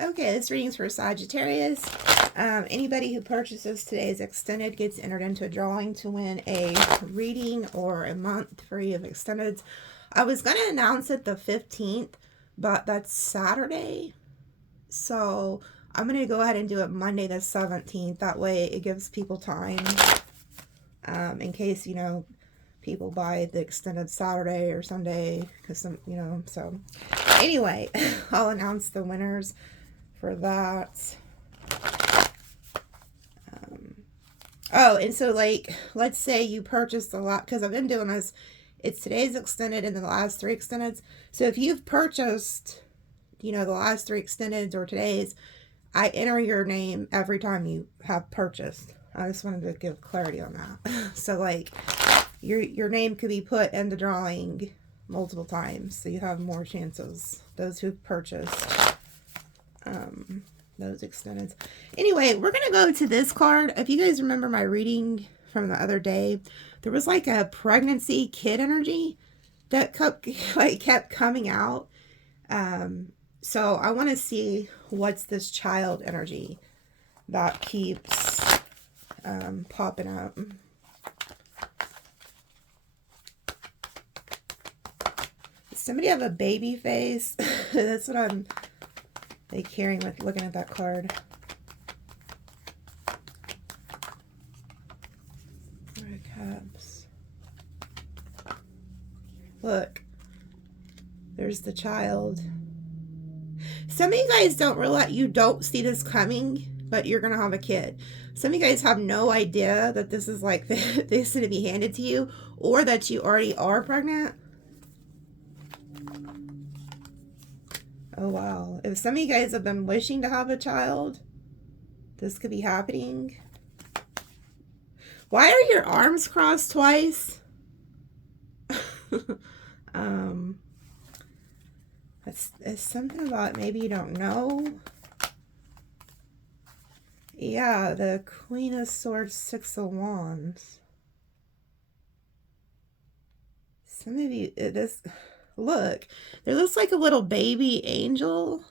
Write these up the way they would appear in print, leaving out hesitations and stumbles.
Okay, this reading's for Sagittarius. Anybody who purchases today's extended gets entered into a drawing to win a reading or a month free of extendeds. I was going to announce it the 15th, but that's Saturday. So I'm going to go ahead and do it Monday the 17th. That way it gives people time in case, people buy the extended Saturday or Sunday. Because so anyway, I'll announce the winners for that. Oh, and so let's say you purchased a lot, because I've been doing this. It's today's extended and the last 3 extendeds. So if you've purchased, the last 3 extendeds or today's, I enter your name every time you have purchased. I just wanted to give clarity on that. So your name could be put in the drawing multiple times, so you have more chances. Those who've purchased those extendeds. Anyway, we're gonna go to this card. If you guys remember my reading from the other day, there was a pregnancy kid energy that kept coming out. So I want to see what's this child energy that keeps popping up. Does somebody have a baby face? That's what I'm hearing with looking at that card. Four Cups. Look, there's the child. Some of you guys don't see this coming, but you're gonna have a kid. Some of you guys have no idea that this is this is gonna be handed to you, or that you already are pregnant. Oh wow. If some of you guys have been wishing to have a child, this could be happening. Why are your arms crossed twice? It's something about maybe you don't know. Yeah, the Queen of Swords, 6 of Wands. Some of you, look, there looks like a little baby angel.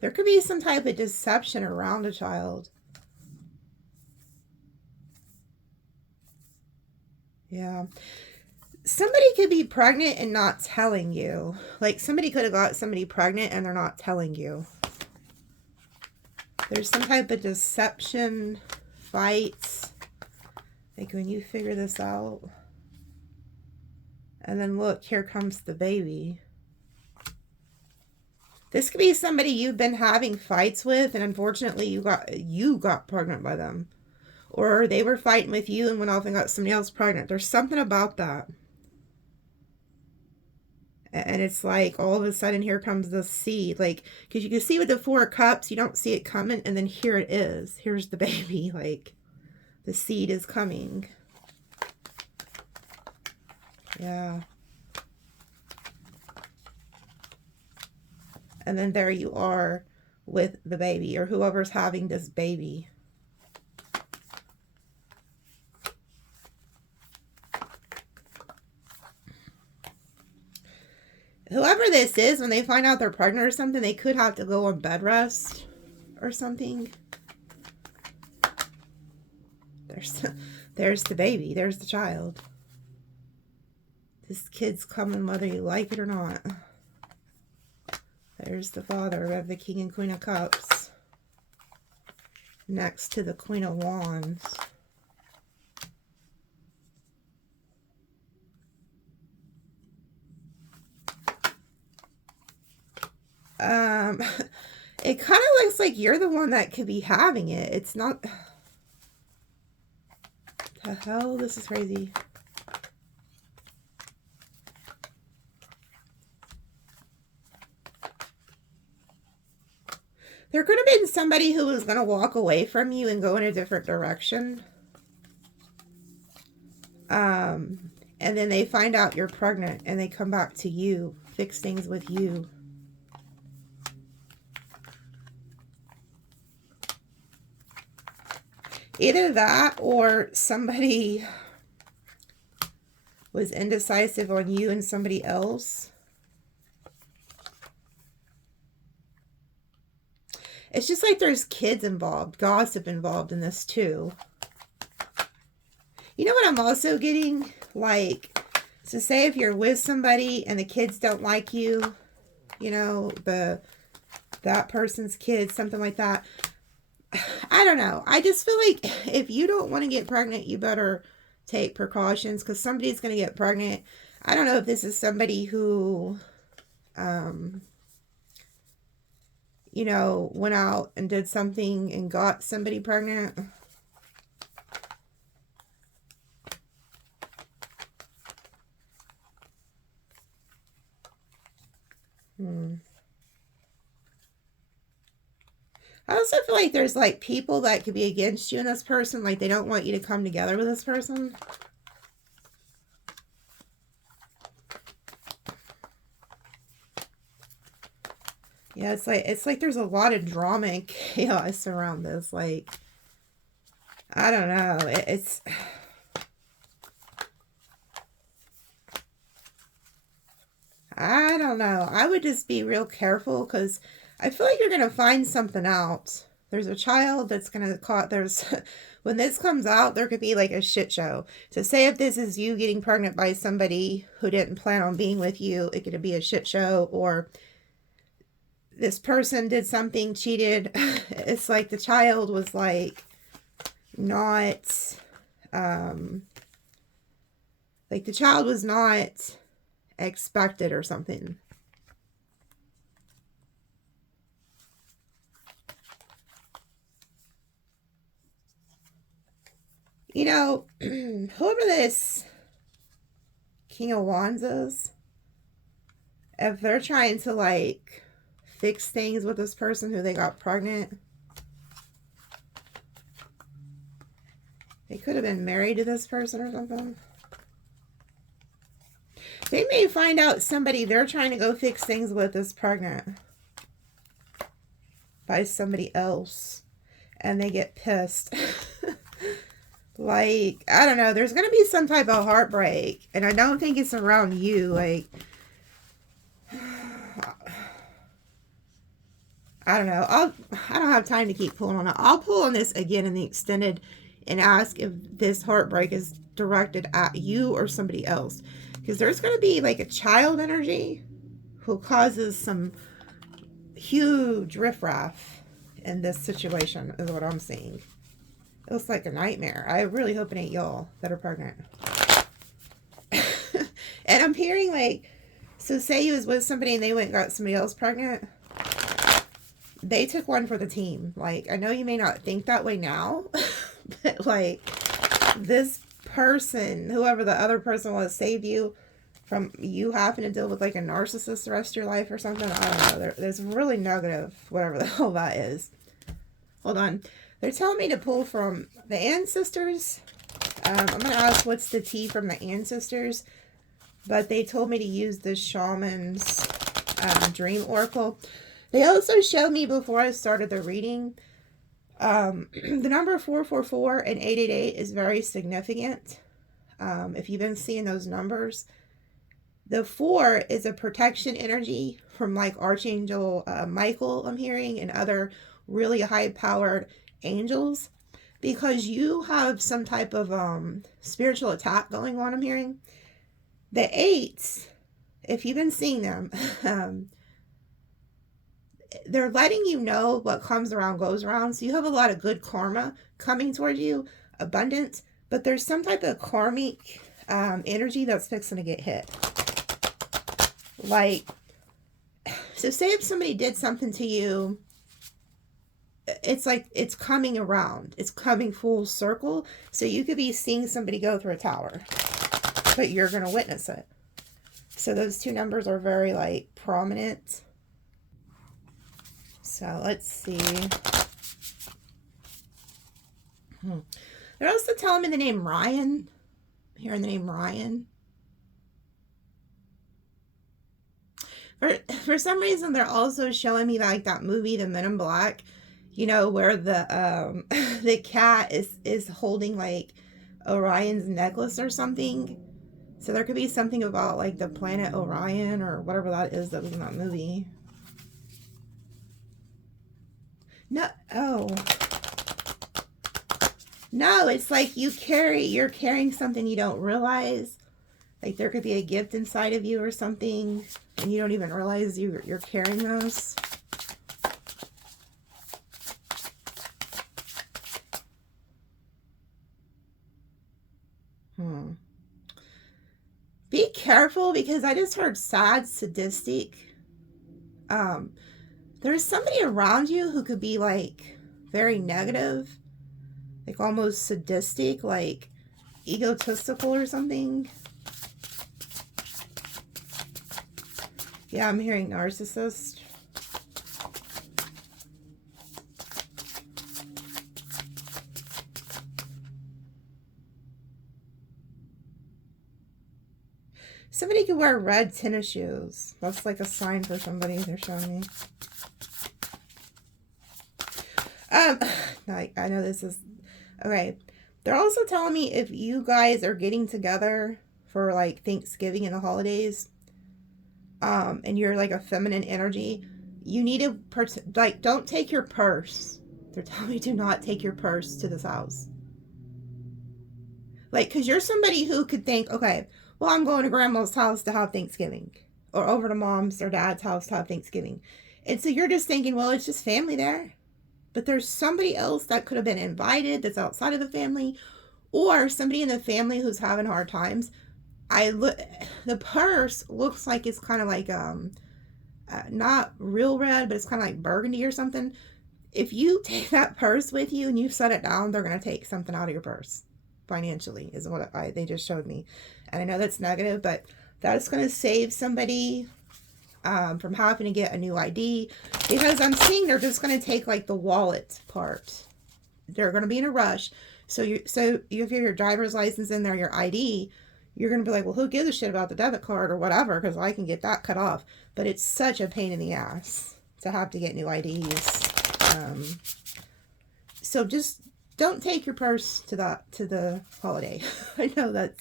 There could be some type of deception around a child. Yeah. Somebody could be pregnant and not telling you. Somebody could have got somebody pregnant and they're not telling you. There's some type of deception, fights. When you figure this out. And then look, here comes the baby. This could be somebody you've been having fights with, and unfortunately you got pregnant by them. Or they were fighting with you and went off and got somebody else pregnant. There's something about that. And it's all of a sudden here comes the seed. Because you can see with the 4 Cups, you don't see it coming, and then here it is. Here's the baby. The seed is coming. Yeah. And then there you are with the baby, or whoever's having this baby. Whoever this is, when they find out they're pregnant or something, they could have to go on bed rest or something. There's the baby. There's the child. This kid's coming whether you like it or not. There's the father of the King and Queen of Cups. Next to the Queen of Wands. It kind of looks like you're the one that could be having it. It's not... The hell? This is crazy. There could have been somebody who was going to walk away from you and go in a different direction. And then they find out you're pregnant and they come back to you, fix things with you. Either that or somebody was indecisive on you and somebody else. It's just like there's kids involved, gossip involved in this too. You know what I'm also getting? Like, so say if you're with somebody and the kids don't like you, you know, that person's kids, something like that. I don't know. I just feel like if you don't want to get pregnant, you better take precautions because somebody's going to get pregnant. I don't know if this is somebody who, you know, went out and did something and got somebody pregnant. I also feel like there's like people that could be against you and this person. Like they don't want you to come together with this person. Yeah, it's like there's a lot of drama and chaos around this. Like, I don't know. It's I don't know. I would just be real careful because I feel like you're going to find something out. There's a child that's going to caught. When this comes out, there could be like a shit show. So say if this is you getting pregnant by somebody who didn't plan on being with you, it could be a shit show. Or this person did something, cheated. It's like the child was like not, like the child was not expected or something. You know, whoever this King of Wands is, if they're trying to like fix things with this person who they got pregnant, they could have been married to this person or something. They may find out somebody they're trying to go fix things with is pregnant by somebody else and they get pissed. Like, I don't know, there's going to be some type of heartbreak and I don't think it's around you. Like, I don't know. I don't have time to keep pulling on it. I'll pull on this again in the extended and ask if this heartbreak is directed at you or somebody else. Because there's going to be like a child energy who causes some huge riffraff in this situation is what I'm seeing. It looks like a nightmare. I really hope it ain't y'all that are pregnant. And I'm hearing like, so say you was with somebody and they went and got somebody else pregnant. They took one for the team. Like, I know you may not think that way now, but like this person, whoever the other person was, saved you from you having to deal with like a narcissist the rest of your life or something. I don't know. There's really negative, whatever the hell that is. Hold on. They're telling me to pull from the ancestors. I'm going to ask what's the tea from the ancestors. But they told me to use the shaman's dream oracle. They also showed me before I started the reading, the number 444 and 888 is very significant. If you've been seeing those numbers, the 4 is a protection energy from like Archangel Michael, I'm hearing, and other really high-powered angels, because you have some type of spiritual attack going on, I'm hearing. The 8s, if you've been seeing them, they're letting you know what comes around goes around. So you have a lot of good karma coming toward you, abundance, but there's some type of karmic energy that's fixing to get hit. Like, so say if somebody did something to you, it's like it's coming around. It's coming full circle. So you could be seeing somebody go through a tower, but you're going to witness it. So those two numbers are very like prominent. So let's see. They're also telling me the name Ryan. hearing the name Ryan. For some reason, they're also showing me like that movie, The Men in Black, you know, where the the cat is holding like Orion's necklace or something. So there could be something about like the planet Orion or whatever that is that was in that movie. No, oh. No, it's like you're carrying something you don't realize. Like there could be a gift inside of you or something, and you don't even realize you're carrying those. Be careful, because I just heard sad, sadistic. There's somebody around you who could be like very negative, like almost sadistic, like egotistical or something. Yeah, I'm hearing narcissist. Somebody could wear red tennis shoes. That's like a sign for somebody they're showing me. I know this is... Okay. They're also telling me if you guys are getting together for like Thanksgiving and the holidays, and you're like a feminine energy, you need to, like, don't take your purse. They're telling me do not take your purse to this house. Like, because you're somebody who could think, okay, well, I'm going to grandma's house to have Thanksgiving, or over to mom's or dad's house to have Thanksgiving. And so you're just thinking, well, it's just family there. But there's somebody else that could have been invited that's outside of the family, or somebody in the family who's having hard times. The purse looks like it's kind of like not real red, but it's kind of like burgundy or something. If you take that purse with you and you set it down, they're going to take something out of your purse financially, is what they just showed me. And I know that's negative, but that's going to save somebody from having to get a new ID, because I'm seeing they're just going to take like the wallet part. They're going to be in a rush. So you have your driver's license in there, your ID, you're going to be like, well, who gives a shit about the debit card or whatever, because I can get that cut off. But it's such a pain in the ass to have to get new IDs. So just don't take your purse to the holiday. I know that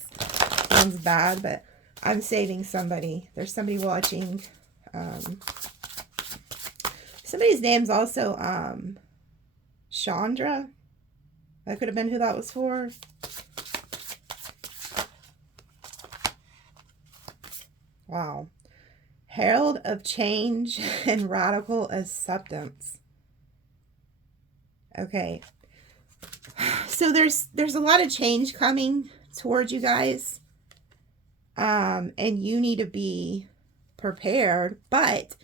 sounds bad, but I'm saving somebody. There's somebody watching. Somebody's name's also Chandra. That could have been who that was for. Wow. Herald of change and radical acceptance. Okay. So there's a lot of change coming towards you guys. And you need to be prepared, but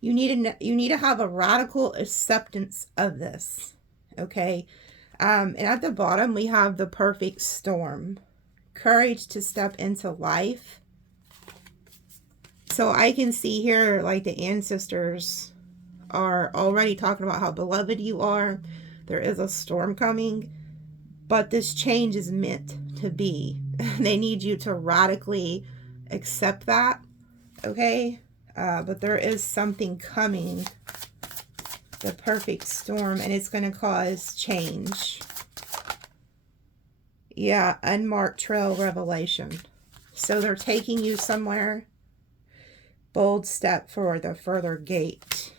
you need to have a radical acceptance of this. Okay. And at the bottom, we have the perfect storm. Courage to step into life. So I can see here, like, the ancestors are already talking about how beloved you are. There is a storm coming, but this change is meant to be. They need you to radically accept that, okay? But there is something coming, the perfect storm, and it's going to cause change. Yeah, unmarked trail revelation. So they're taking you somewhere. Bold step for the further gate.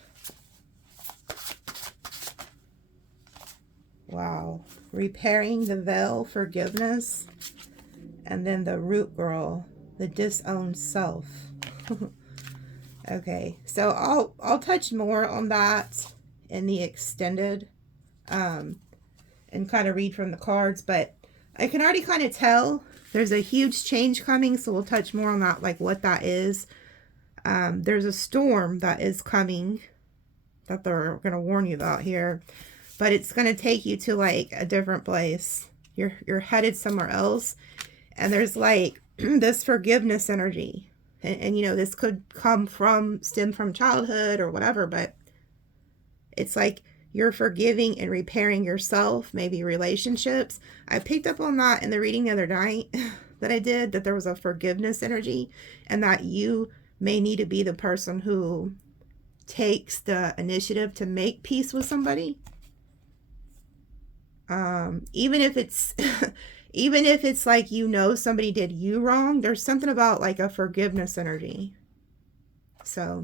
Wow. Repairing the veil, forgiveness. And then the root girl, the disowned self. Okay, so I'll touch more on that in the extended and kind of read from the cards, but I can already kind of tell there's a huge change coming, so we'll touch more on that, like what that is. There's a storm that is coming that they're going to warn you about here, but it's going to take you to like a different place. You're headed somewhere else, and there's like this forgiveness energy, and you know, this could stem from childhood or whatever, but it's like you're forgiving and repairing yourself, maybe relationships. I picked up on that in the reading the other night. that I did, that there was a forgiveness energy, and that you may need to be the person who takes the initiative to make peace with somebody. Even if it's even if it's like, you know, somebody did you wrong, there's something about like a forgiveness energy. So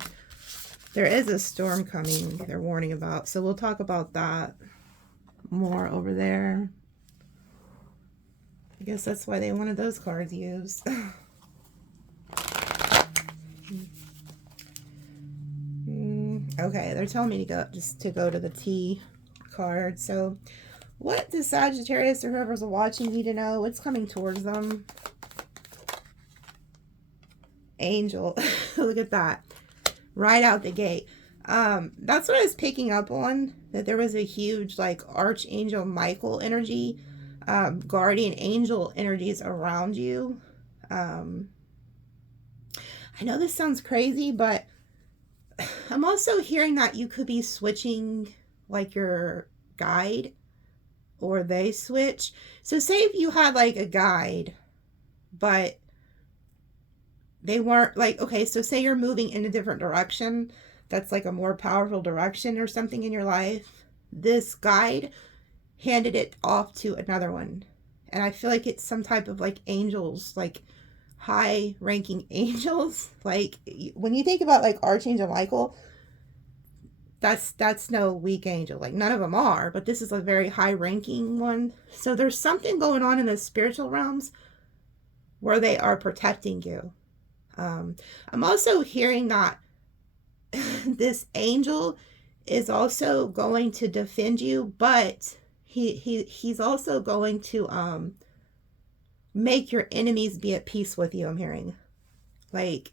there is a storm coming, they're warning about. So we'll talk about that more over there. I guess that's why they wanted those cards used. Okay, they're telling me to go to the T card. So what does Sagittarius or whoever's watching need to know? What's coming towards them? Angel. Look at that. Right out the gate. That's what I was picking up on, that there was a huge like Archangel Michael energy, guardian angel energies around you. I know this sounds crazy, but I'm also hearing that you could be switching like your guide, or they switch. So say if you had like a guide, but they weren't like, okay, so say you're moving in a different direction, that's like a more powerful direction or something in your life. This guide handed it off to another one. And I feel like it's some type of like angels, like high ranking angels. Like when you think about like Archangel Michael, that's no weak angel. Like none of them are, but this is a very high ranking one. So there's something going on in the spiritual realms where they are protecting you. I'm also hearing that this angel is also going to defend you, but he's also going to make your enemies be at peace with you. I'm hearing like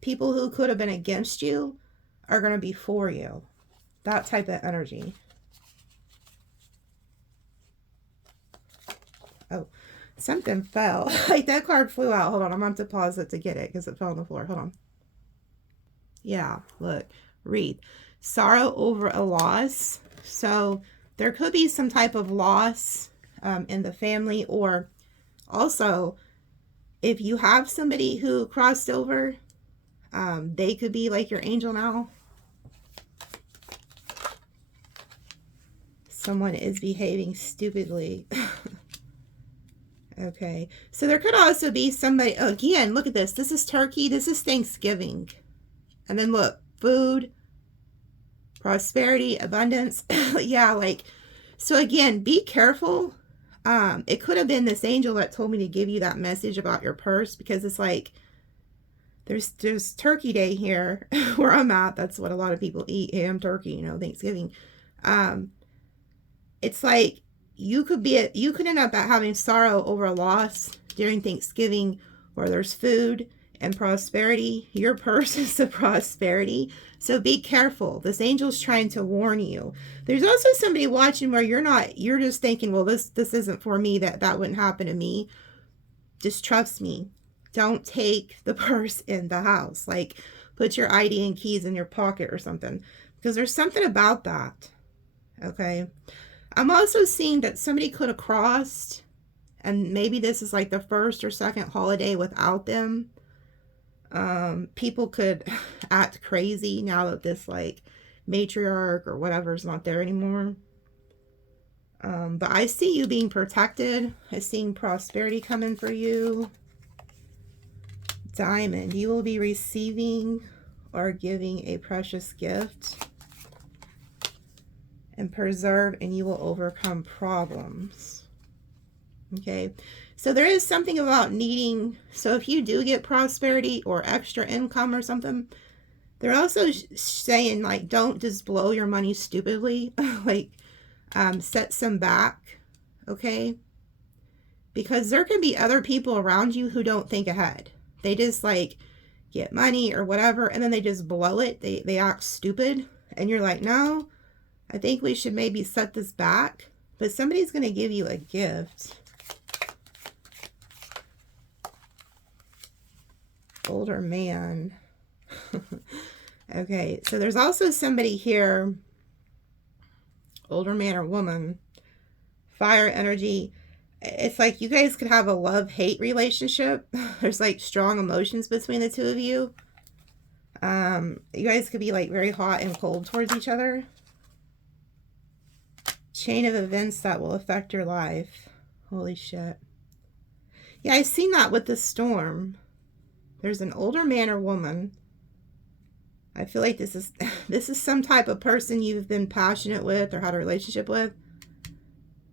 people who could have been against you are going to be for you. That type of energy. Oh, something fell. Like that card flew out. Hold on, I'm going to have to pause it to get it because it fell on the floor. Hold on. Yeah, look, read. Sorrow over a loss. So there could be some type of loss in the family, or also if you have somebody who crossed over, they could be like your angel now. Someone is behaving stupidly. Okay, so there could also be somebody, again, look at this. This is Turkey. This is Thanksgiving. And then look, food, prosperity, abundance. Yeah, like, so again, be careful. It could have been this angel that told me to give you that message about your purse, because it's like, there's Turkey Day here where I'm at. That's what a lot of people eat, ham, turkey, you know, Thanksgiving. It's like you could end up having sorrow over a loss during Thanksgiving, where there's food and prosperity. Your purse is the prosperity. So be careful. This angel's trying to warn you. There's also somebody watching where you're just thinking, well, this isn't for me, that wouldn't happen to me. Just trust me. Don't take the purse in the house. Like put your ID and keys in your pocket or something, because there's something about that. Okay. I'm also seeing that somebody could have crossed, and maybe this is like the first or second holiday without them. People could act crazy now that this like matriarch or whatever is not there anymore. But I see you being protected. I see prosperity coming for you. Diamond, you will be receiving or giving a precious gift. And preserve, and you will overcome problems. Okay, so there is something about needing, so if you do get prosperity or extra income or something, they're also saying like, don't just blow your money stupidly. Like set some back. Okay, because there can be other people around you who don't think ahead. They just like get money or whatever, and then they just blow it. They act stupid, and you're like, no, I think we should maybe set this back. But somebody's going to give you a gift. Older man. Okay, so there's also somebody here, older man or woman, fire energy. It's like you guys could have a love-hate relationship. There's like strong emotions between the two of you. You guys could be like very hot and cold towards each other. Chain of events that will affect your life. Holy shit. Yeah, I've seen that with the storm. There's an older man or woman. I feel like this is some type of person you've been passionate with or had a relationship with.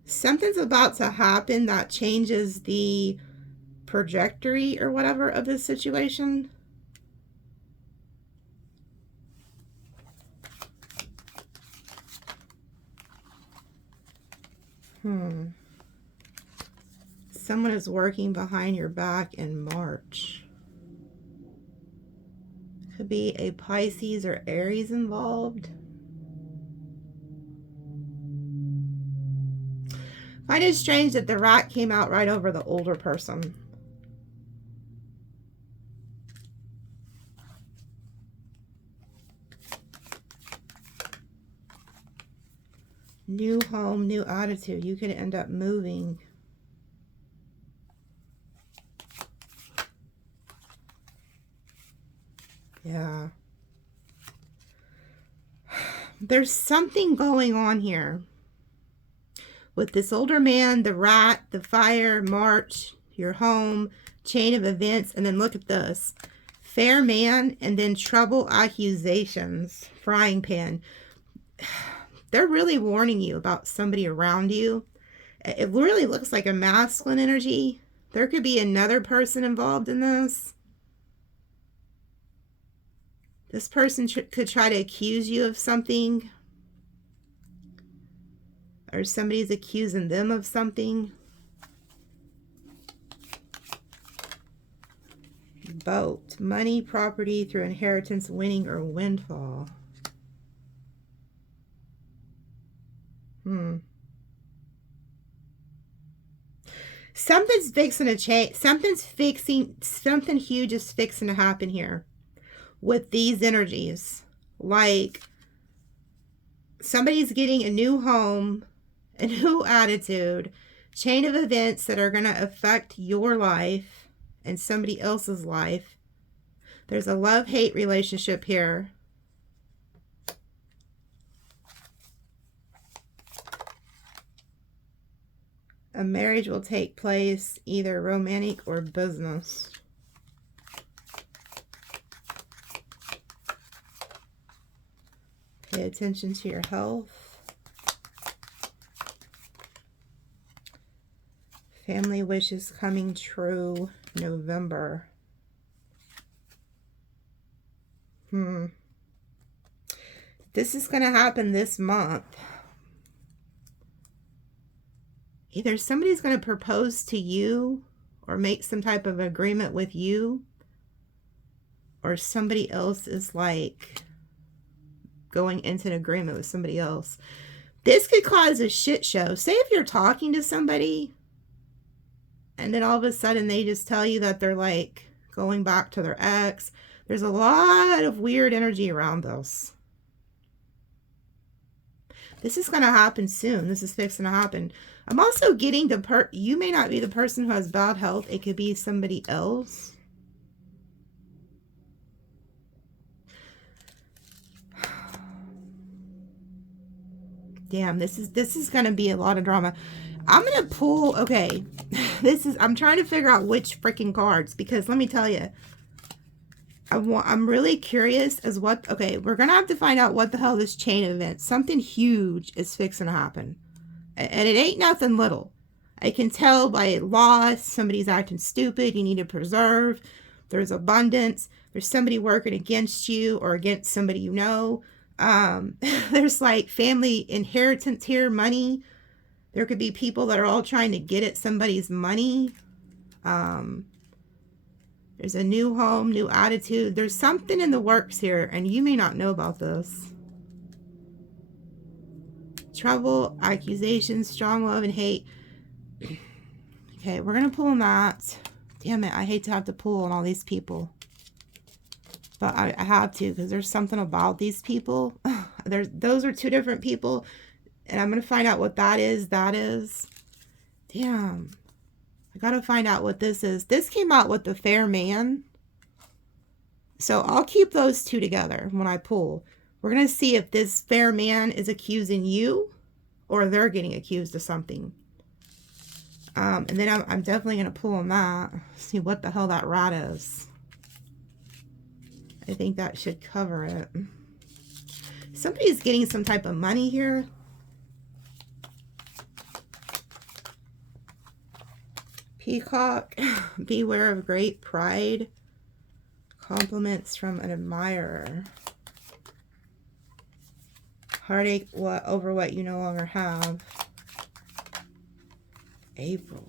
Something's about to happen that changes the trajectory or whatever of this situation. Someone is working behind your back in March. Could be a Pisces or Aries involved. I find it strange that the rat came out right over the older person. New home, new attitude. You could end up moving. Yeah. There's something going on here. With this older man, the rat, the fire, March, your home, chain of events, and then look at this. Fair man, and then trouble, accusations, frying pan. They're really warning you about somebody around you. It really looks like a masculine energy. There could be another person involved in this. This person could try to accuse you of something. Or somebody's accusing them of something. Boat. Money, property through inheritance, winning, or windfall. Something's fixing to change. Something huge is fixing to happen here with these energies. Like somebody's getting a new home, a new attitude, chain of events that are going to affect your life and somebody else's life. There's a love-hate relationship here. A marriage will take place, either romantic or business. Pay attention to your health. Family wishes coming true, November. This is going to happen this month. Either somebody's going to propose to you or make some type of agreement with you, or somebody else is like going into an agreement with somebody else. This could cause a shit show. Say if you're talking to somebody and then all of a sudden they just tell you that they're like going back to their ex. There's a lot of weird energy around this. This is going to happen soon. This is fixing to happen. I'm also getting the you may not be the person who has bad health. It could be somebody else. Damn, this is going to be a lot of drama. I'm going to pull, okay. I'm trying to figure out which freaking cards, because let me tell you, I'm really curious as what, okay, we're going to have to find out what the hell this chain of events, something huge is fixing to happen. And it ain't nothing little. I can tell by loss, somebody's acting stupid, you need to preserve. There's abundance. There's somebody working against you or against somebody you know. There's like family inheritance here, money. There could be people that are all trying to get at somebody's money. There's a new home, new attitude. There's something in the works here, and you may not know about this. Trouble, accusations, strong love, and hate. Okay, we're going to pull on that. Damn it, I hate to have to pull on all these people. But I have to, because there's something about these people. Those are two different people. And I'm going to find out what that is. Damn. I gotta find out what this is. This came out with the fair man. So I'll keep those two together when I pull. We're going to see if this fair man is accusing you or they're getting accused of something. And then I'm definitely going to pull on that. See what the hell that rat is. I think that should cover it. Somebody's getting some type of money here. Peacock, beware of great pride. Compliments from an admirer. Heartache over what you no longer have. April.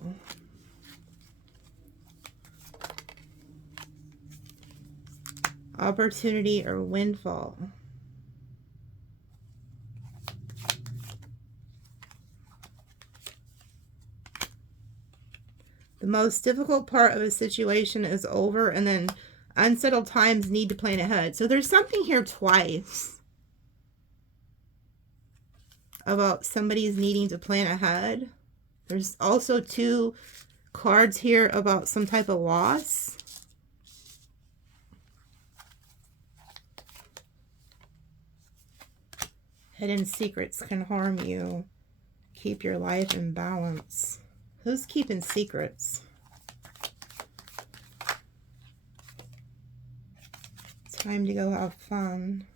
Opportunity or windfall. The most difficult part of a situation is over, and then unsettled times need to plan ahead. So there's something here twice about somebody's needing to plan ahead. There's also two cards here about some type of loss. Hidden secrets can harm you. Keep your life in balance. Who's keeping secrets? Time to go have fun.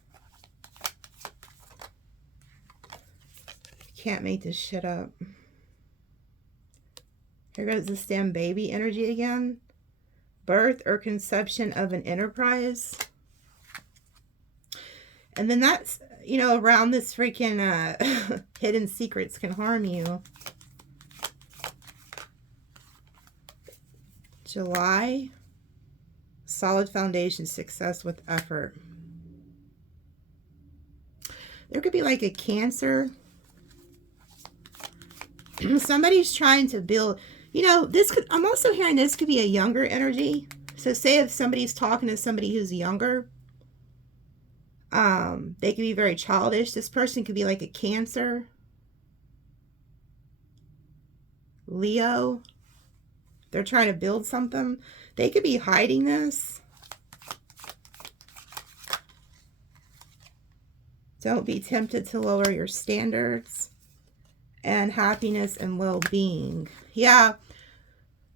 Can't make this shit up. Here goes this damn baby energy again. Birth or conception of an enterprise. And then that's, you know, around this freaking hidden secrets can harm you. July. Solid foundation, success with effort. There could be like a Cancer. Somebody's trying to build, you know, this could, I'm also hearing this could be a younger energy. So say if somebody's talking to somebody who's younger, they could be very childish. This person could be like a Cancer, Leo. They're trying to build something. They could be hiding this. Don't be tempted to lower your standards. And happiness and well-being. Yeah.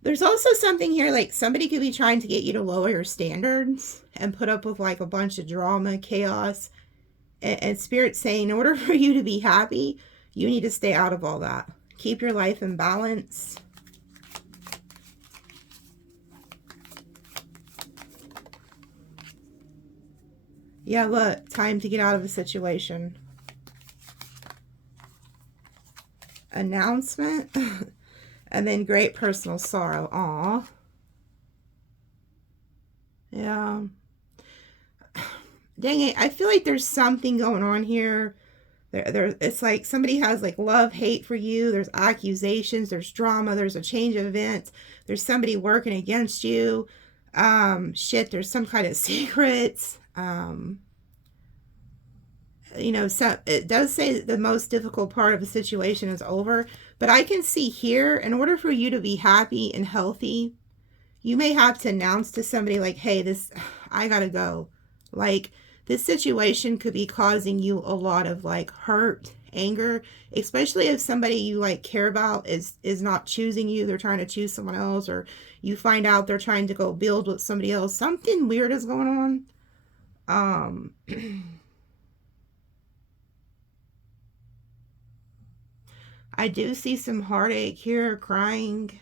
There's also something here, like somebody could be trying to get you to lower your standards and put up with like a bunch of drama, chaos. And Spirit saying, in order for you to be happy, you need to stay out of all that. Keep your life in balance. Yeah, look, time to get out of a situation. Announcement. And then great personal sorrow. Aw. Yeah. Dang it. I feel like there's something going on here. It's like somebody has like love, hate for you. There's accusations. There's drama. There's a change of events. There's somebody working against you. Shit, there's some kind of secrets. You know, so it does say that the most difficult part of a situation is over, but I can see here, in order for you to be happy and healthy, you may have to announce to somebody like, hey, I gotta go. Like, this situation could be causing you a lot of like hurt, anger, especially if somebody you like care about is not choosing you. They're trying to choose someone else, or you find out they're trying to go build with somebody else. Something weird is going on. I do see some heartache here, crying.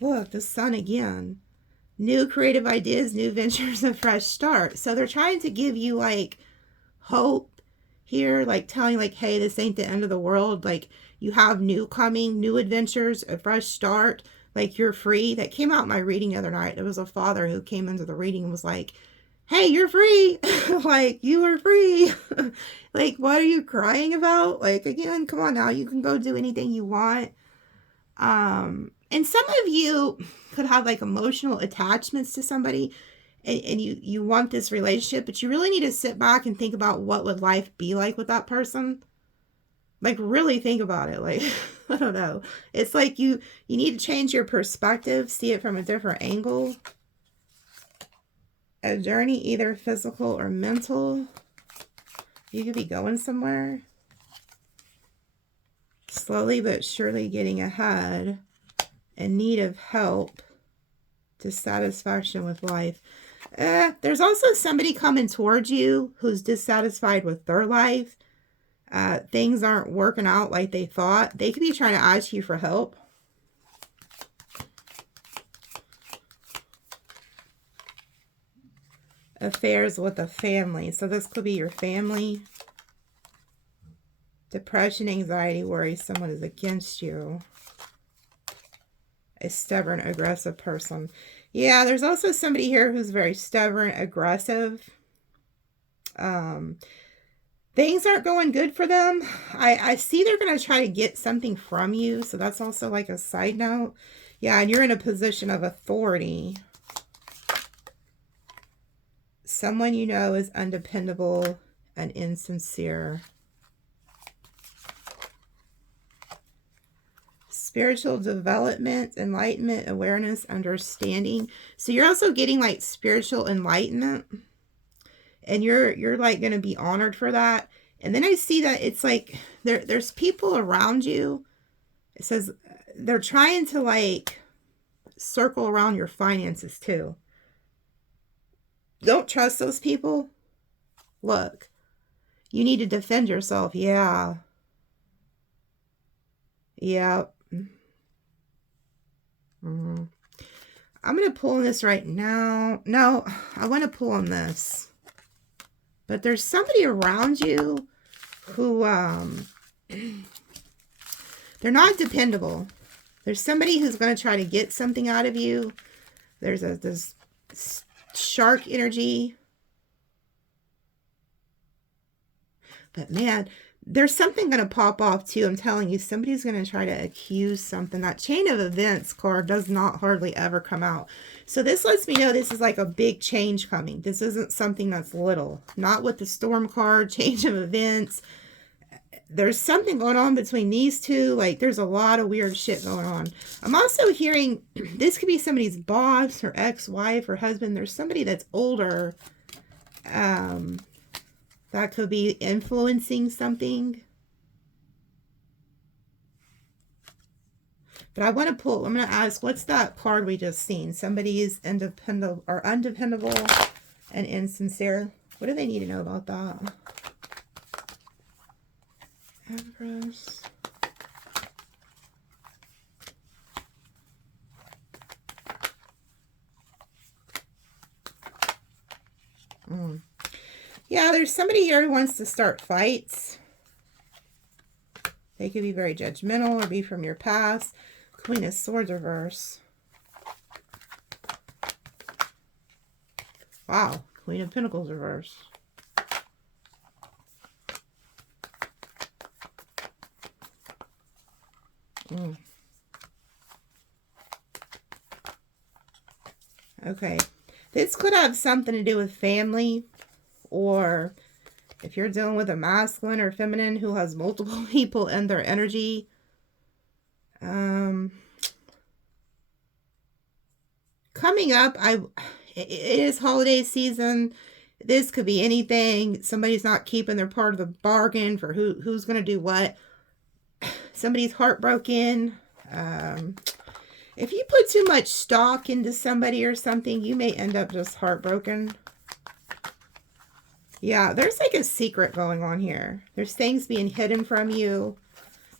Look, the sun again. New creative ideas, new ventures, a fresh start. So they're trying to give you like hope here, like telling like, hey, this ain't the end of the world. Like you have new adventures, a fresh start. Like you're free. That came out in my reading the other night. There was a father who came into the reading and was like, hey, you're free. Like, you are free. Like, what are you crying about? Like, again, come on now. You can go do anything you want. And some of you could have, like, emotional attachments to somebody. And you want this relationship. But you really need to sit back and think about what would life be like with that person. Like, really think about it. Like, I don't know. It's like you need to change your perspective, see it from a different angle. A journey, either physical or mental. You could be going somewhere. Slowly but surely getting ahead. In need of help. Dissatisfaction with life. There's also somebody coming towards you who's dissatisfied with their life. Things aren't working out like they thought. They could be trying to ask you for help. Affairs with a family. So this could be your family. Depression, anxiety, worry. Someone is against you. A stubborn, aggressive person. Yeah, there's also somebody here who's very stubborn, aggressive. Things aren't going good for them. I see they're going to try to get something from you. So that's also like a side note. Yeah, and you're in a position of authority. Someone you know is undependable and insincere. Spiritual development, enlightenment, awareness, understanding. So you're also getting like spiritual enlightenment. And you're like going to be honored for that. And then I see that it's like there's people around you. It says they're trying to like circle around your finances too. Don't trust those people. Look, you need to defend yourself. Yeah. Yeah. I'm going to pull on this right now. No, I want to pull on this. But there's somebody around you who, they're not dependable. There's somebody who's going to try to get something out of you. There's this shark energy. But man, there's something going to pop off too. I'm telling you, somebody's going to try to accuse something. That chain of events card does not hardly ever come out. So this lets me know this is like a big change coming. This isn't something that's little. Not with the storm card, change of events. There's something going on between these two. Like there's a lot of weird shit going on. I'm also hearing this could be somebody's boss or ex-wife or husband. There's somebody that's older. That could be influencing something. But I want to pull, I'm going to ask, what's that card we just seen? Somebody is independent or undependable and insincere. What do they need to know about that? Empress. Yeah, there's somebody here who wants to start fights. They could be very judgmental or be from your past. Queen of Swords reverse. Wow, Queen of Pentacles reverse. Okay, this could have something to do with family. Or if you're dealing with a masculine or feminine who has multiple people in their energy. Coming up, it is holiday season. This could be anything. Somebody's not keeping their part of the bargain for who's going to do what. Somebody's heartbroken. If you put too much stock into somebody or something, you may end up just heartbroken. Yeah, there's like a secret going on here. There's things being hidden from you.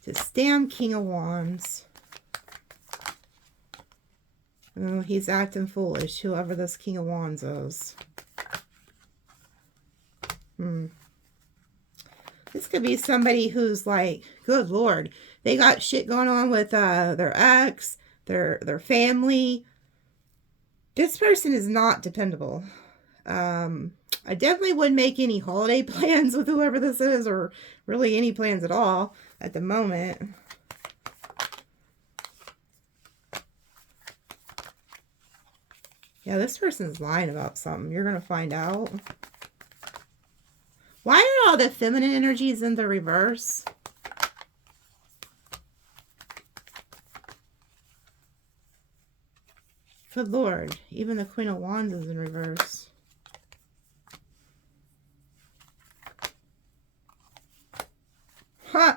This damn King of Wands. Oh, he's acting foolish, whoever this King of Wands is. This could be somebody who's like, good Lord, they got shit going on with their ex, their family. This person is not dependable. I definitely wouldn't make any holiday plans with whoever this is, or really any plans at all at the moment. Yeah, this person's lying about something. You're going to find out. Why are all the feminine energies in the reverse? Good Lord. Even the Queen of Wands is in reverse. Huh.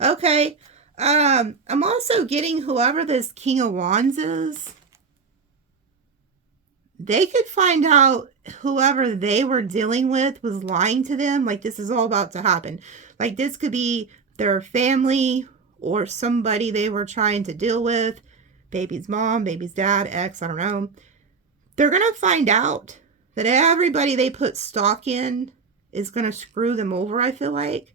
Okay. I'm also getting whoever this King of Wands is. They could find out whoever they were dealing with was lying to them. Like, this is all about to happen. Like, this could be their family or somebody they were trying to deal with. Baby's mom, baby's dad, ex, I don't know. They're going to find out that everybody they put stock in is going to screw them over, I feel like.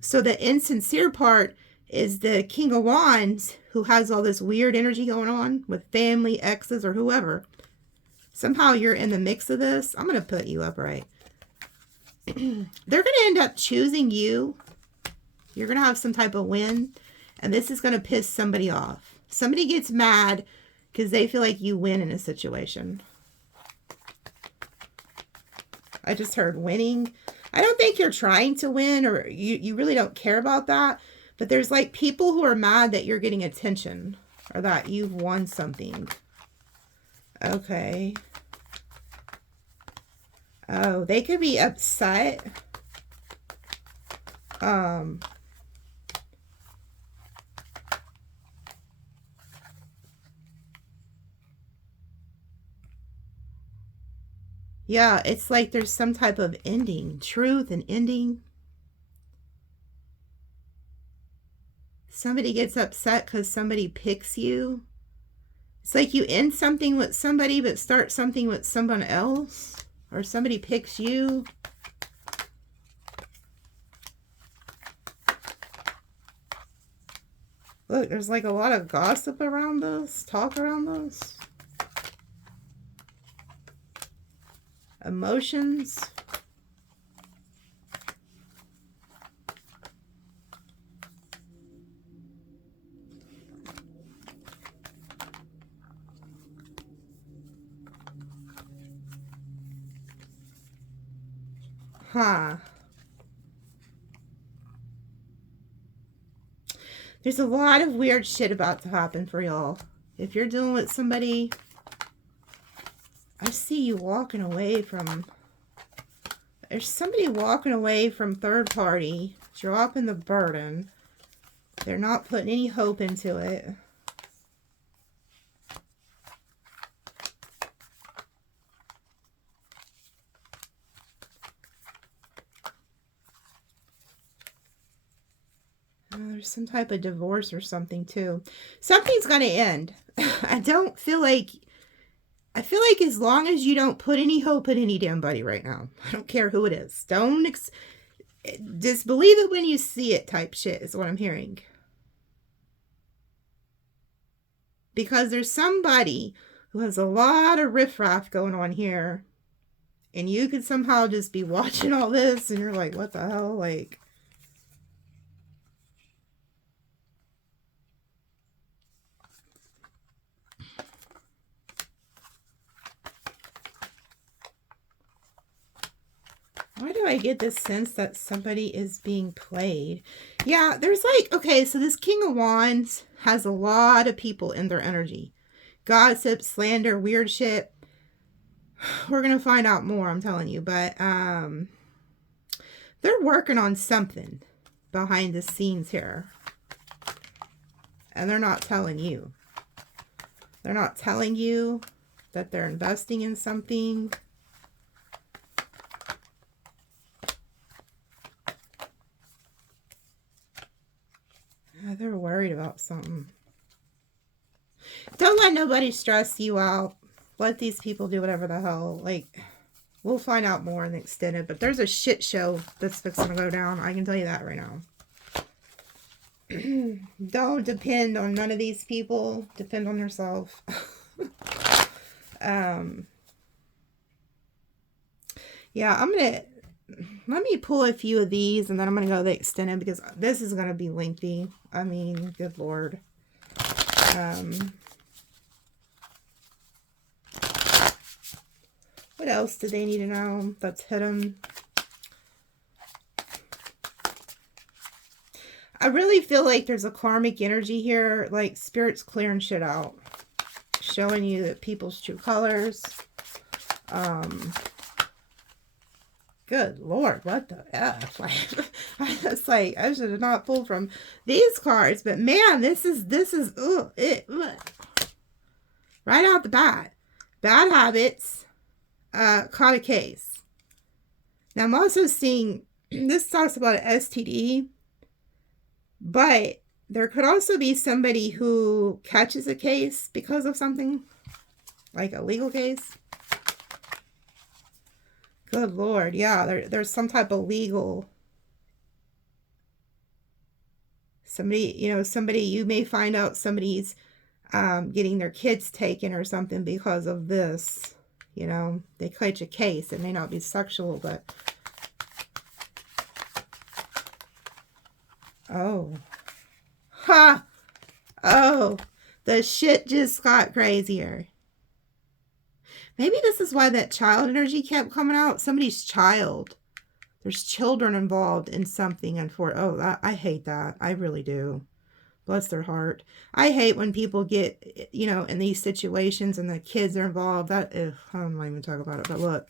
So the insincere part is the King of Wands, who has all this weird energy going on with family, exes, or whoever. Somehow you're in the mix of this. I'm going to put you upright. They're going to end up choosing you. You're going to have some type of win. And this is going to piss somebody off. Somebody gets mad because they feel like you win in a situation. I just heard winning. I don't think you're trying to win, or you really don't care about that. But there's like people who are mad that you're getting attention or that you've won something. Okay. Oh, they could be upset. Yeah, it's like there's some type of ending, truth and ending. Somebody gets upset because somebody picks you. It's like you end something with somebody but start something with someone else. Or somebody picks you. Look, there's like a lot of gossip around this, talk around this. Emotions. Huh. There's a lot of weird shit about to happen for y'all. If you're dealing with somebody, I see you walking away from... There's somebody walking away from third party, dropping the burden. They're not putting any hope into it. There's some type of divorce or something too. Something's going to end. I feel like as long as you don't put any hope in any damn body right now, I don't care who it is. Just believe it when you see it type shit is what I'm hearing. Because there's somebody who has a lot of riffraff going on here. And you could somehow just be watching all this and you're like, what the hell? Like... Why do I get this sense that somebody is being played? Yeah, there's like, okay, so this King of Wands has a lot of people in their energy. Gossip, slander, weird shit. We're going to find out more, I'm telling you. But they're working on something behind the scenes here. And they're not telling you. They're not telling you that they're investing in something. They're worried about something. Don't let nobody stress you out. Let these people do whatever the hell. Like, we'll find out more in the extended. But there's a shit show that's fixing to go down. I can tell you that right now. Don't depend on none of these people. Depend on yourself. Yeah, I'm going to... Let me pull a few of these and then I'm going to go to the extended because this is going to be lengthy. I mean, good Lord. What else do they need to know that's hidden? I really feel like there's a karmic energy here. Like, Spirit's clearing shit out. showing you that people's true colors. Good Lord, what the F? It's like, I should have not pulled from these cards, but man, this is, ugh, right out the bat. Bad habits, caught a case. Now, I'm also seeing, this talks about an STD, but there could also be somebody who catches a case because of something, like a legal case. Good Lord, yeah, there's some type of legal, somebody, you may find out somebody's getting their kids taken or something because of this, they catch a case. It may not be sexual, but, oh, ha, oh, the shit just got crazier. Maybe this is why that child energy kept coming out. Somebody's child. There's children involved in something. I hate that. I really do. Bless their heart. I hate when people get, in these situations and the kids are involved. I'm not even talking about it. But look.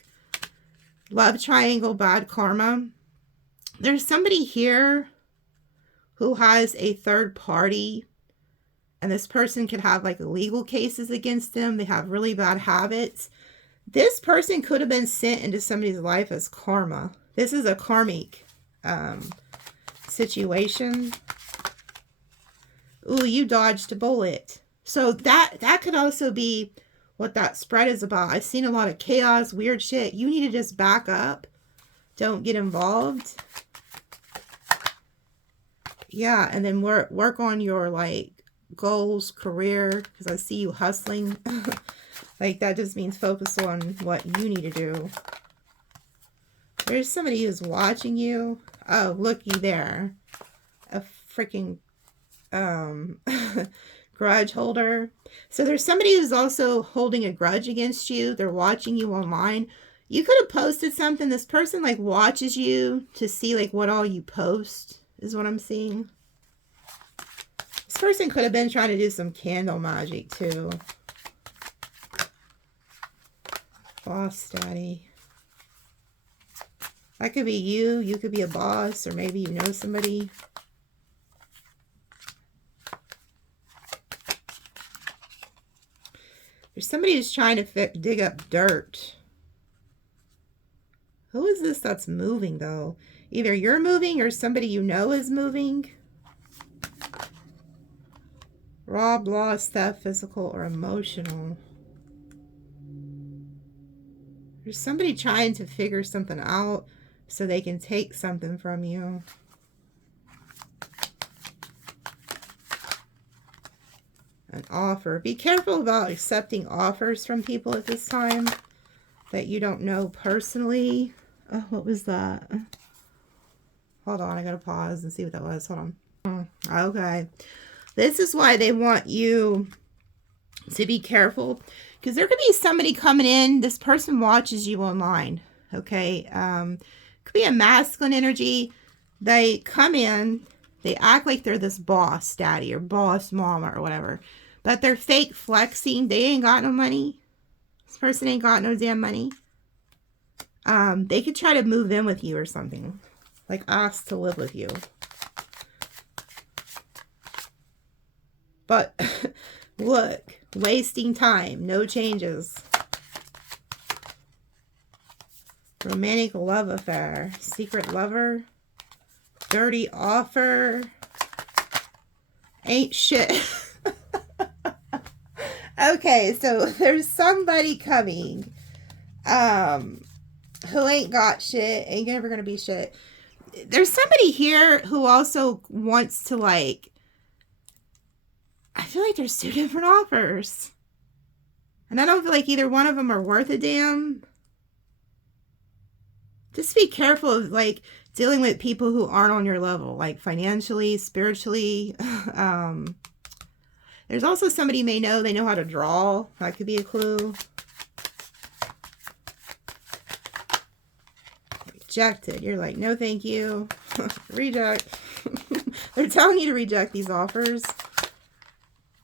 Love triangle, bad karma. There's somebody here who has a third party. And this person could have like legal cases against them. They have really bad habits. This person could have been sent into somebody's life as karma. This is a karmic situation. Ooh, you dodged a bullet. So that could also be what that spread is about. I've seen a lot of chaos, weird shit. You need to just back up. Don't get involved. Yeah, and then work on your like goals, career, because I see you hustling. Like that just means focus on what you need to do. There's somebody who's watching you. Oh, looky there. A freaking grudge holder. So there's somebody who's also holding a grudge against you. They're watching you online. You could have posted something. This person like watches you to see like what all you post is what I'm seeing. This person could have been trying to do some candle magic too. Boss daddy. That could be you. You could be a boss, or maybe you know somebody. There's somebody who's trying to dig up dirt. Who is this that's moving though? Either you're moving or somebody you know is moving. Rob, loss, theft, physical or emotional. There's somebody trying to figure something out so they can take something from you. An offer. Be careful about accepting offers from people at this time that you don't know personally. Oh, what was that? Hold on, I gotta pause and see what that was. Hold on. Okay. This is why they want you to be careful. Because there could be somebody coming in. This person watches you online. Okay. Could be a masculine energy. They come in. They act like they're this boss daddy or boss mama or whatever. But they're fake flexing. They ain't got no money. This person ain't got no damn money. They could try to move in with you or something. Like ask to live with you. But look, wasting time, no changes. Romantic love affair, secret lover, dirty offer, ain't shit. Okay, so there's somebody coming who ain't got shit, ain't ever gonna be shit. There's somebody here who also wants to like, I feel like there's two different offers. And I don't feel like either one of them are worth a damn. Just be careful of like dealing with people who aren't on your level, like financially, spiritually. There's also somebody you may know, they know how to draw. That could be a clue. Rejected. You're like, no thank you. Reject. They're telling you to reject these offers.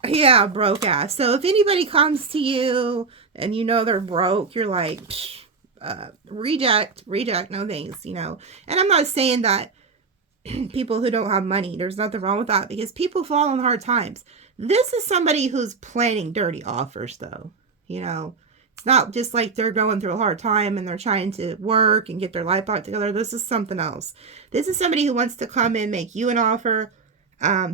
Yeah, broke ass. So if anybody comes to you and you know they're broke, you're like, reject, no thanks, you know. And I'm not saying that people who don't have money, there's nothing wrong with that, because people fall on hard times. This is somebody who's planning dirty offers, though. You know, it's not just like they're going through a hard time and they're trying to work and get their life back together. This is something else. This is somebody who wants to come in, make you an offer.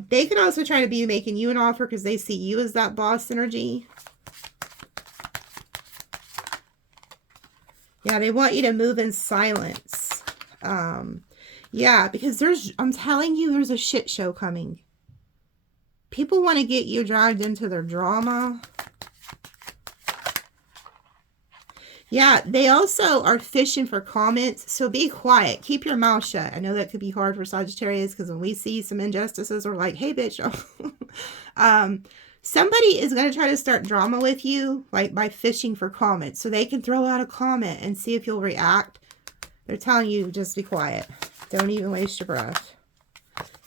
They could also try to be making you an offer because they see you as that boss energy. Yeah, they want you to move in silence. Yeah, because I'm telling you, there's a shit show coming. People want to get you dragged into their drama. Yeah, they also are fishing for comments, so be quiet. Keep your mouth shut. I know that could be hard for Sagittarius, because when we see some injustices, we're like, hey, bitch. Somebody is going to try to start drama with you, like by fishing for comments, so they can throw out a comment and see if you'll react. They're telling you, just be quiet. Don't even waste your breath.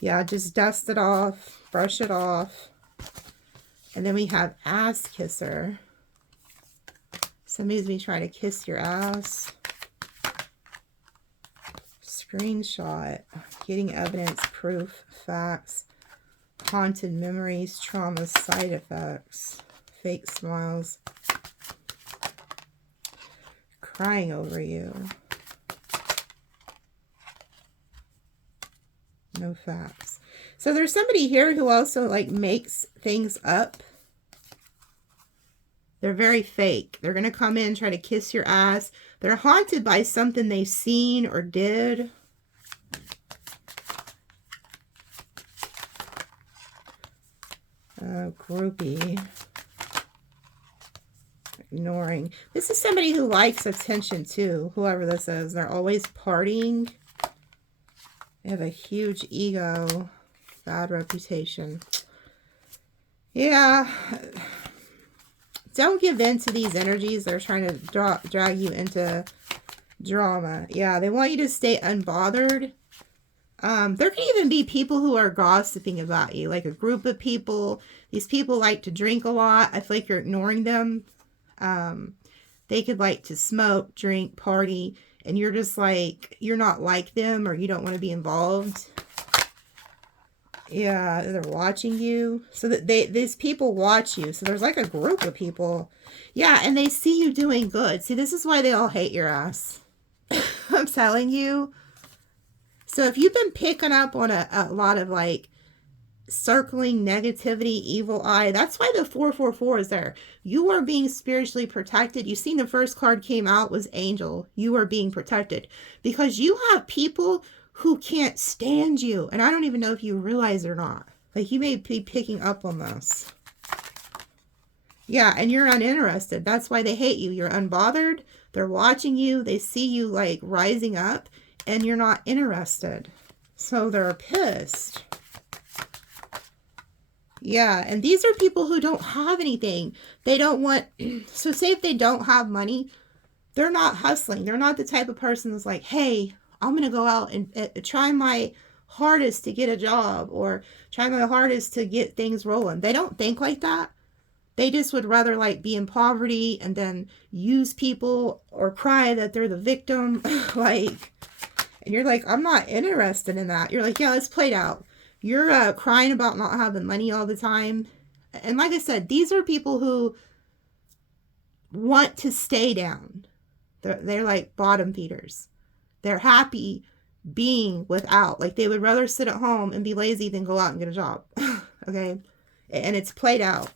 Yeah, just dust it off, brush it off. And then we have ass kisser. Somebody's been trying to kiss your ass. Screenshot. Getting evidence, proof, facts. Haunted memories, trauma, side effects. Fake smiles. Crying over you. No facts. So there's somebody here who also like makes things up. They're very fake. They're going to come in and try to kiss your ass. They're haunted by something they've seen or did. Groupie. Ignoring. This is somebody who likes attention too, whoever this is. They're always partying. They have a huge ego. Bad reputation. Yeah. Don't give in to these energies. They're trying to drag you into drama. Yeah, they want you to stay unbothered. There can even be people who are gossiping about you, like a group of people. These people like to drink a lot. I feel like you're ignoring them. They could like to smoke, drink, party, and you're just like, you're not like them, or you don't want to be involved. Yeah, they're watching you. So that these people watch you. So there's like a group of people. Yeah, and they see you doing good. See, this is why they all hate your ass. I'm telling you. So if you've been picking up on a lot of like circling negativity, evil eye, that's why the 444 is there. You are being spiritually protected. You've seen the first card came out was Angel. You are being protected because you have people who can't stand you. And I don't even know if you realize it or not. Like, you may be picking up on this. Yeah, and you're uninterested. That's why they hate you. You're unbothered. They're watching you. They see you, like, rising up. And you're not interested. So they're pissed. Yeah, and these are people who don't have anything. They don't want... So say if they don't have money, they're not hustling. They're not the type of person that's like, hey, I'm going to go out and try my hardest to get a job or try my hardest to get things rolling. They don't think like that. They just would rather like be in poverty and then use people or cry that they're the victim. Like, and you're like, I'm not interested in that. You're like, yeah, it's played out. You're crying about not having money all the time. And like I said, these are people who want to stay down. They're like bottom feeders. They're happy being without. Like, they would rather sit at home and be lazy than go out and get a job. Okay? And it's played out.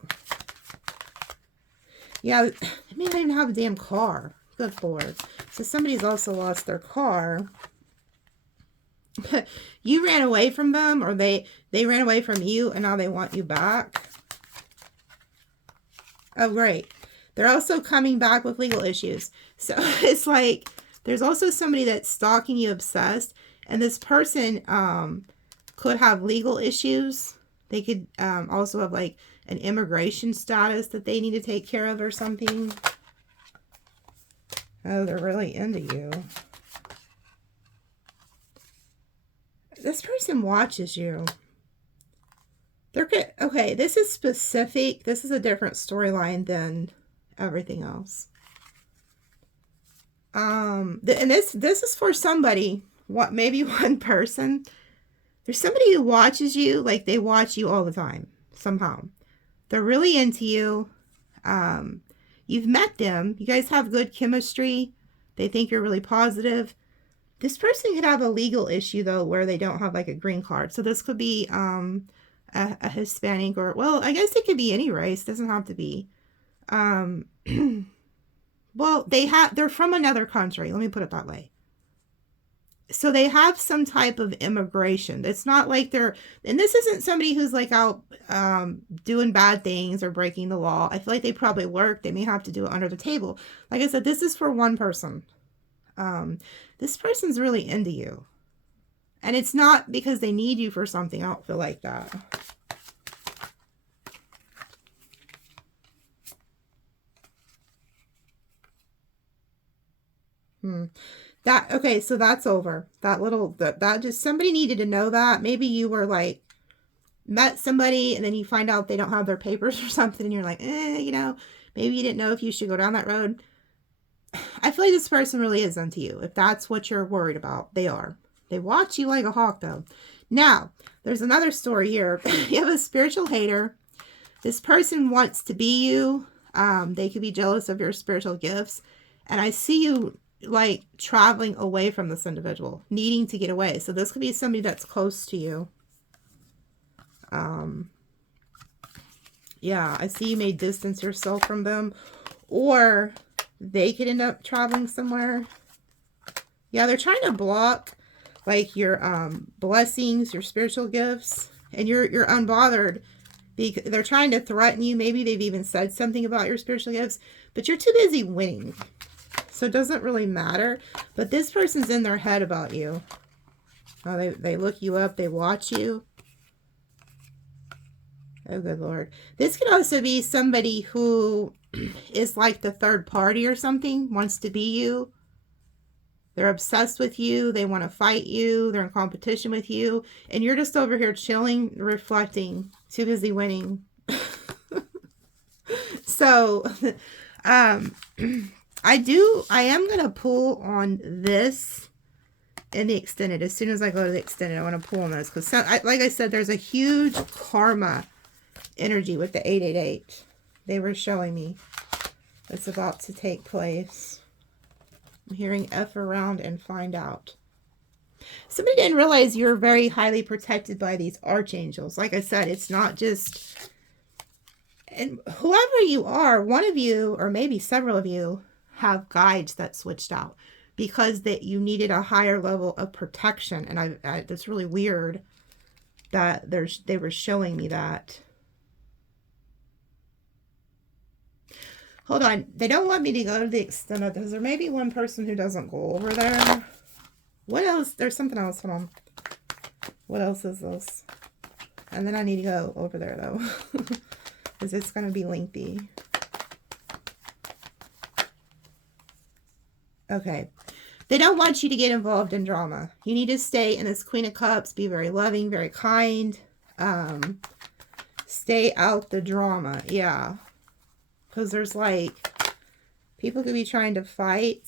Yeah, they may not even have a damn car. Good Lord. So somebody's also lost their car. You ran away from them, or they ran away from you, and now they want you back. Oh, great. They're also coming back with legal issues. So it's like, there's also somebody that's stalking you, obsessed, and this person could have legal issues. They could also have like an immigration status that they need to take care of or something. Oh, they're really into you. This person watches you. Okay, this is specific. This is a different storyline than everything else. And this is for somebody, what, maybe one person. There's somebody who watches you, like they watch you all the time, somehow. They're really into you. You've met them. You guys have good chemistry. They think you're really positive. This person could have a legal issue, though, where they don't have, like, a green card. So this could be a Hispanic, or, well, I guess it could be any race. It doesn't have to be. Well, they're from another country. Let me put it that way. So they have some type of immigration. It's not like and this isn't somebody who's like out doing bad things or breaking the law. I feel like they probably work. They may have to do it under the table. Like I said, this is for one person. This person's really into you. And it's not because they need you for something. I don't feel like that. Okay, so that's over. That just, somebody needed to know that. Maybe you were like, met somebody and then you find out they don't have their papers or something and you're like, maybe you didn't know if you should go down that road. I feel like this person really is into you. If that's what you're worried about, they are. They watch you like a hawk, though. Now, there's another story here. You have a spiritual hater. This person wants to be you. They could be jealous of your spiritual gifts. And I see you like traveling away from this individual, needing to get away. So this could be somebody that's close to you. Yeah, I see you may distance yourself from them, or they could end up traveling somewhere. Yeah, they're trying to block like your blessings, your spiritual gifts, and you're unbothered because they're trying to threaten you. Maybe they've even said something about your spiritual gifts, but you're too busy winning. So it doesn't really matter. But this person's in their head about you. Oh, they look you up, they watch you. Oh, good Lord. This could also be somebody who is like the third party or something, wants to be you. They're obsessed with you. They want to fight you. They're in competition with you. And you're just over here chilling, reflecting, too busy winning. So, I am going to pull on this in the extended. As soon as I go to the extended, I want to pull on those. Because, like I said, there's a huge karma energy with the 888. They were showing me it's about to take place. I'm hearing F around and find out. Somebody didn't realize you're very highly protected by these archangels. Like I said, it's not just... And whoever you are, one of you, or maybe several of you, have guides that switched out because that you needed a higher level of protection. And that's really weird that they were showing me that. Hold on. They don't want me to go to the extent of this. There may be one person who doesn't go over there. What else? There's something else. Hold on. What else is this? And then I need to go over there, though. Because it's going to be lengthy. Okay. They don't want you to get involved in drama. You need to stay in this Queen of Cups. Be very loving, very kind. Stay out the drama. Yeah. Because there's like, people could be trying to fight.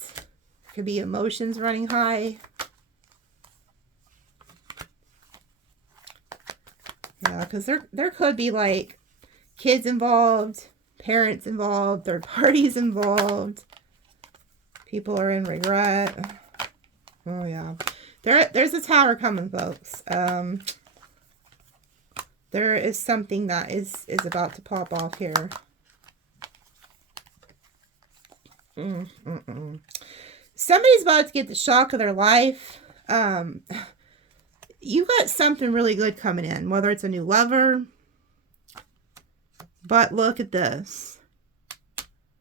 Could be emotions running high. Yeah, because there could be like kids involved, parents involved, third parties involved. People are in regret. Oh yeah. There's a tower coming, folks. There is something that is about to pop off here. Somebody's about to get the shock of their life. You got something really good coming in, whether it's a new lover. But look at this.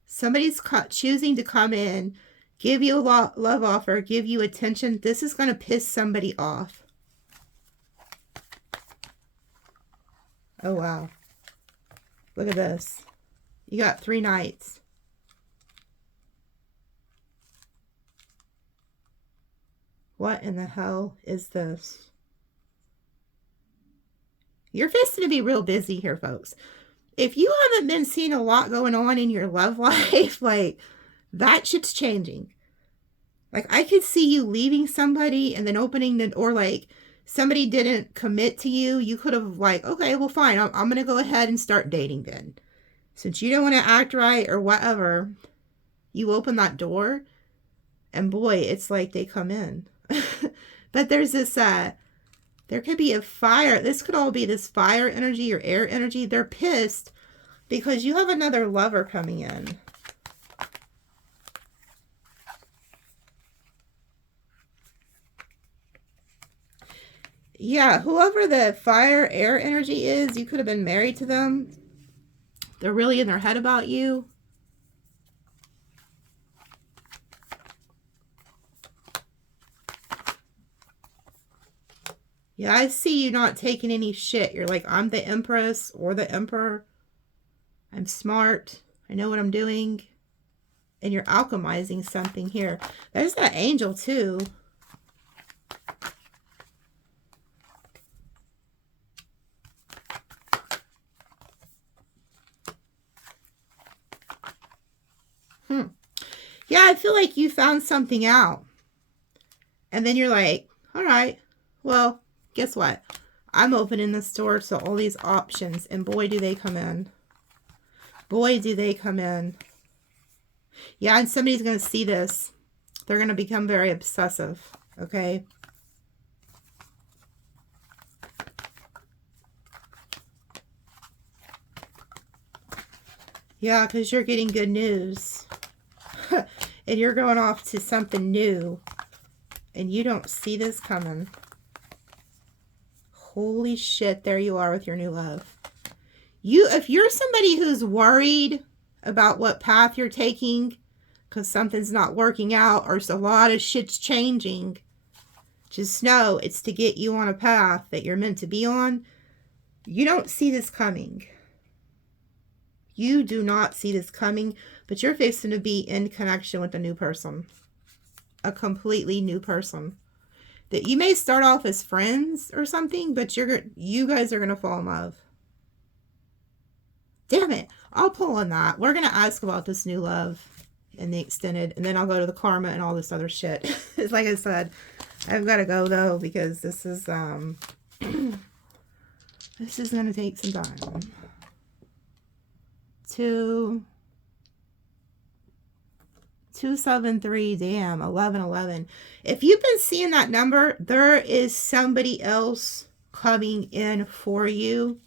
Somebody's choosing to come in, give you a love offer, give you attention. This is going to piss somebody off. Oh, wow. Look at this. You got 3 knights. What in the hell is this? You're fixing to be real busy here, folks. If you haven't been seeing a lot going on in your love life, like, that shit's changing. Like, I could see you leaving somebody and then opening the, or like, somebody didn't commit to you. You could have like, okay, well, fine. I'm going to go ahead and start dating then. Since you don't want to act right or whatever, you open that door and boy, it's like they come in. But there's this, there could be a fire. This could all be this fire energy or air energy. They're pissed because you have another lover coming in. Yeah, whoever the fire air energy is, you could have been married to them. They're really in their head about you. Yeah, I see you not taking any shit. You're like, I'm the Empress or the Emperor. I'm smart. I know what I'm doing. And you're alchemizing something here. There's that angel too. Yeah, I feel like you found something out. And then you're like, all right, well, guess what? I'm opening the store to all these options. And boy, do they come in. Boy, do they come in. Yeah, and somebody's going to see this. They're going to become very obsessive, okay? Yeah, because you're getting good news. And you're going off to something new. And you don't see this coming. Holy shit, there you are with your new love. If you're somebody who's worried about what path you're taking because something's not working out or a lot of shit's changing, just know it's to get you on a path that you're meant to be on. You don't see this coming. You do not see this coming, but you're fixing to be in connection with a new person. A completely new person. That you may start off as friends or something, but you guys are going to fall in love. Damn it. I'll pull on that. We're going to ask about this new love in the extended, and then I'll go to the karma and all this other shit. It's like I said, I've got to go though, because this is, this is going to take some time. 273, damn, 1111. If you've been seeing that number, there is somebody else coming in for you.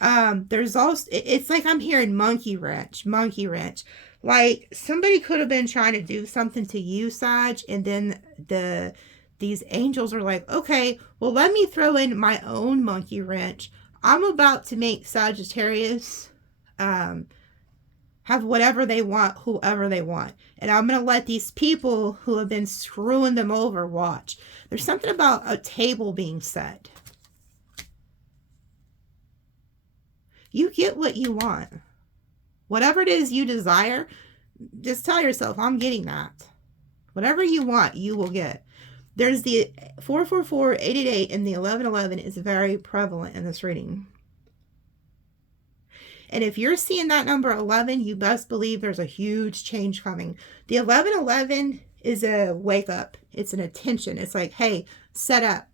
There's also, it's like I'm hearing monkey wrench. Like somebody could have been trying to do something to you, Sag, and then these angels are like, okay, well, let me throw in my own monkey wrench. I'm about to make Sagittarius have whatever they want, whoever they want. And I'm going to let these people who have been screwing them over watch. There's something about a table being set. You get what you want. Whatever it is you desire, just tell yourself, I'm getting that. Whatever you want, you will get. There's the 444, 888, and the 1111 is very prevalent in this reading. And if you're seeing that number 11, you best believe there's a huge change coming. The 1111 is a wake up. It's an attention. It's like, hey, sit up,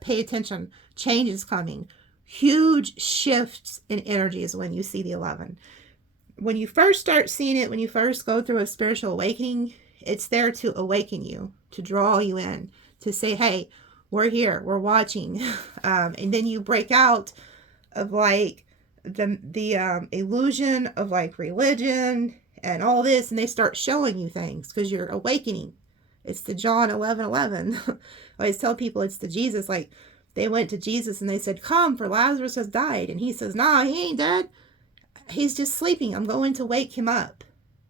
pay attention. Change is coming. Huge shifts in energy is when you see the 11. When you first start seeing it, when you first go through a spiritual awakening, it's there to awaken you, to draw you in, to say, hey, we're here, we're watching. And then you break out of like, the illusion of like religion and all this, and they start showing you things because you're awakening. It's the John 11:11. I always tell people it's the Jesus. Like they went to Jesus and they said, come, for Lazarus has died, and he says, nah, he ain't dead, he's just sleeping, I'm going to wake him up.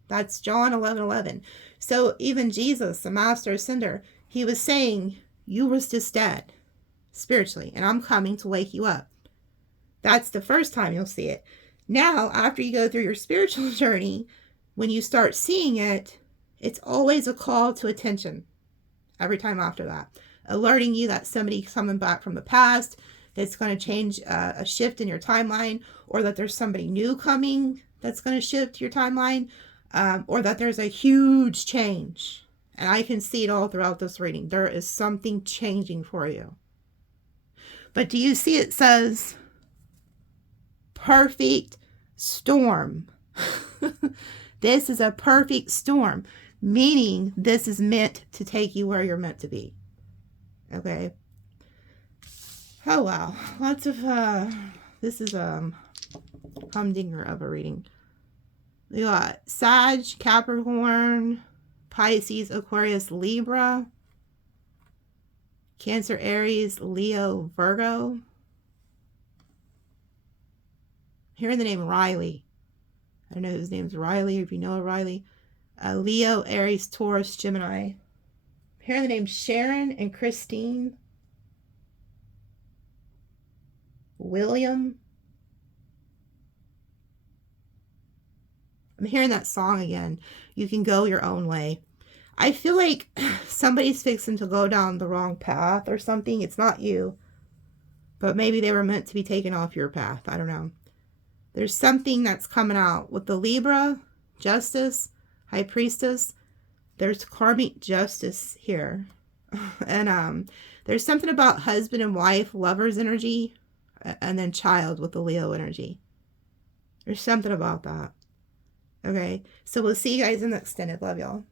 That's John 11:11. So even Jesus, the master ascender, he was saying, you was just dead spiritually, and I'm coming to wake you up. That's the first time you'll see it. Now, after you go through your spiritual journey, when you start seeing it, it's always a call to attention. Every time after that. Alerting you that somebody's coming back from the past. that's going to change a shift in your timeline, or that there's somebody new coming that's going to shift your timeline, or that there's a huge change. And I can see it all throughout this reading. There is something changing for you. But do you see it says perfect storm? This is a perfect storm, meaning this is meant to take you where you're meant to be. Okay. Oh wow, lots of this is humdinger of a reading. We got Sag, Capricorn, Pisces, Aquarius, Libra, Cancer, Aries, Leo, Virgo. I'm hearing the name Riley. I don't know whose name's Riley, if you know Riley. Leo, Aries, Taurus, Gemini. I'm hearing the names Sharon and Christine. William. I'm hearing that song again. You can go your own way. I feel like somebody's fixing to go down the wrong path or something. It's not you. But maybe they were meant to be taken off your path. I don't know. There's something that's coming out with the Libra, Justice, High Priestess. There's karmic justice here. And there's something about husband and wife, lovers energy, and then child with the Leo energy. There's something about that. Okay, so we'll see you guys in the extended. Love y'all.